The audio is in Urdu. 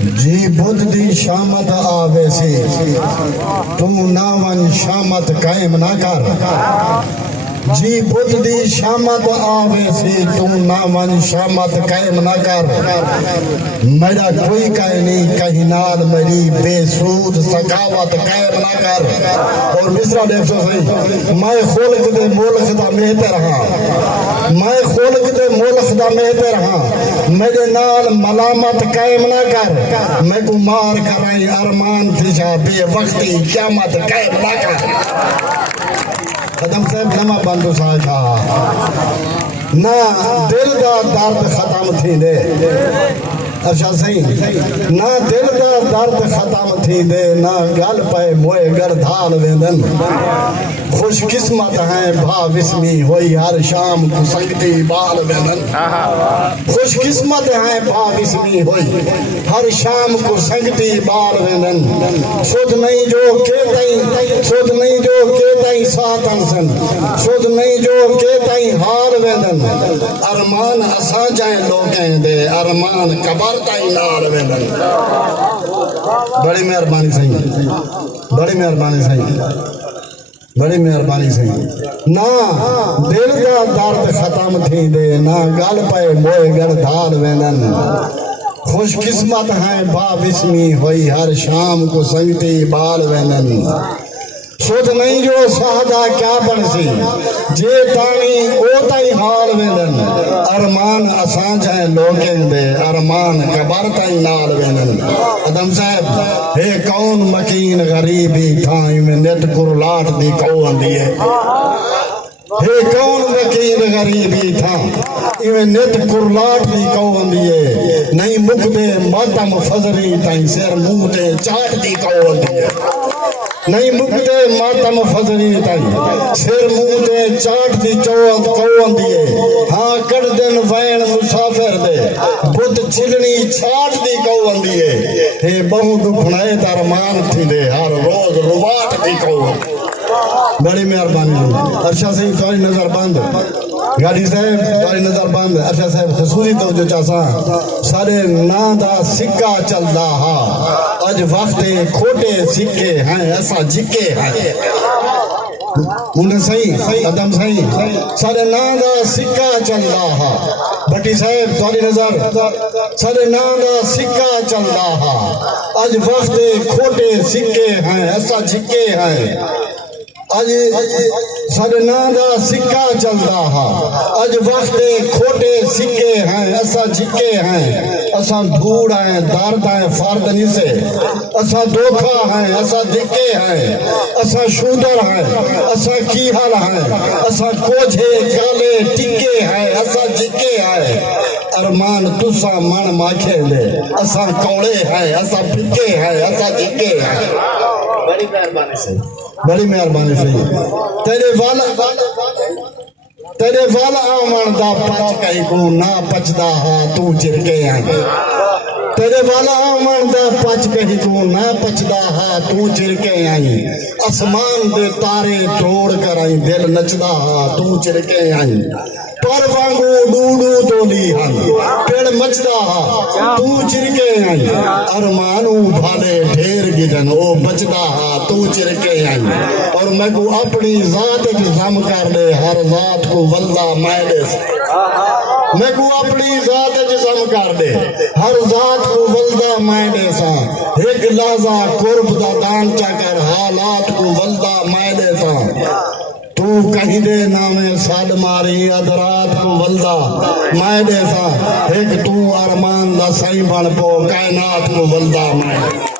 جی بدھ دی شامت آوے سی تو ناون شامت قائم نہ کر جی بدھ دی شامت آوے سی تو ناون شامت قائم نہ کر میرا کوئی کائنی کہیں نال میری بے سود سکاوت قائم نہ کر اور مصرہ دیکھ سو صحیح میں خلق دے ملک دا مہتر ہاں میں خلق دے ملک دا مہتر ہاں میرے نال ملامت قائم نہ کر میں کو مار کرائیں ارمان تجا بے وقتی قیامت قائم نہ کر قدم صاحب نما بندو صاحب نہ دل دا درد ختم تھی دے اچھا صحیح نہ دل دا درد ختم تھی دے نہ گل پہ موئے گردھال ویندن خوش قسمت ہیں بھا وسمی ہوئی ہر شام کو سنگتی بال ویندن خوش قسمت ہیں بھا وسمی ہوئی ہر شام کو سنگتی بال ویندن سود نہیں جو کہتائیں سود نہیں جو کہتائیں ساتن سن سود نہیں جو کہتائیں ہار ویندن ارمان اساں جائیں لوگیں دے ارمان کبار تائیں نار ویندن بڑی مہربانی صحیح بڑی مہربانی صحیح بڑی مہربانی صحیح نہ دل دا درد ختم تھی دے نہ گل پہ موئے گردھال ویندن خوش قسمت ہیں با بسمی ہوئی ہر شام کو سنگتی بال ویندن سوچ نہیں جو سہدا کیا بن سی جے تانی اوتا ہی حال ویندن ارمان اساں جائیں لوگیں دے ارمان کبر تائیں نال ویندن ادم صاحب ہے کون مکین غریبی تھائیں میں نیٹ کرلاٹ دی کون دیئے ہے کون مکین غریبی تھا ایویں نیت کرلاٹ دی کون دیئے نہیں مکدے ماتم فضری تائیں سیر موٹے چاٹ دی کون دیئے نہیں مکدے ماتم فضری تائیں سیر موٹے چاٹ دی چوت کون دیئے ہاں کر دن وین مسافر دے بدھ چلنی چاٹ دی کون دیئے ہے بہو دکھنائے تارمان تھی دے ہر روز رواٹ دی کون بڑی مہربانی ارشا صاحب تاری نظر بند گاڑی صاحب تاری نظر بند ارشا صاحب خصوصی توجہ چاہسا سارے ناندہ سکہ چل رہا آج وقت کھوٹے سکے ہیں ایسا جکے ہیں انہیں صحیح ادم صحیح سارے ناندہ سکہ چل رہا بٹی صاحب تاری نظر سارے ناندہ سکہ چل رہا آج وقت کھوٹے سکے ہیں ایسا جکے ہیں آج سارے ناندہ سکہ چل رہا آج وقت کھوٹے سکے ہیں ایسا جکے ہیں ایسا دھوڑ ہیں دارد ہیں فاردنی سے ایسا دھوکھا ہیں ایسا دکے ہیں ایسا شودر ہیں ایسا کیحل ہیں ایسا کوجھے گالے ٹکے ہیں ایسا جکے ہیں ارمان تسا من ماکھے لے ایسا کوڑے ہیں ایسا بکے ہیں ایسا جکے ہیں بڑی مہربانی سے بڑی مہربانی سے تیرے والا آمن دا پچ کئی کو نہ پچدا ہا تو چرکے آئیں تیرے والا آمن دا پچ کئی کو نہ پچدا ہا تو چرکے آئیں اسمان دے تارے توڑ کر آئیں دل نچدا ہا تو چرکے آئیں پر وانگو ڈوڈو تولی ہن پیڑ مچدا ہا تو چرکے آئیں ارمانو بھالے ڈھیر گدن او بچدا ہا تو چرکے آئیں اور میں کو اپنی ذات اجزام کر لے ہر ذات کو واللہ مائلے سے میں کو اپنی ذات اجزام کر دے ہر ذات کو واللہ مائلے سا ایک لحظہ قرب دا دان چاکر حالات کو واللہ مائلے سا تو کہیں دے نامے سال ماری ادرات کو واللہ مائلے سا ایک تو ارمان دا سائیں بن پو کائنات کو واللہ مائلے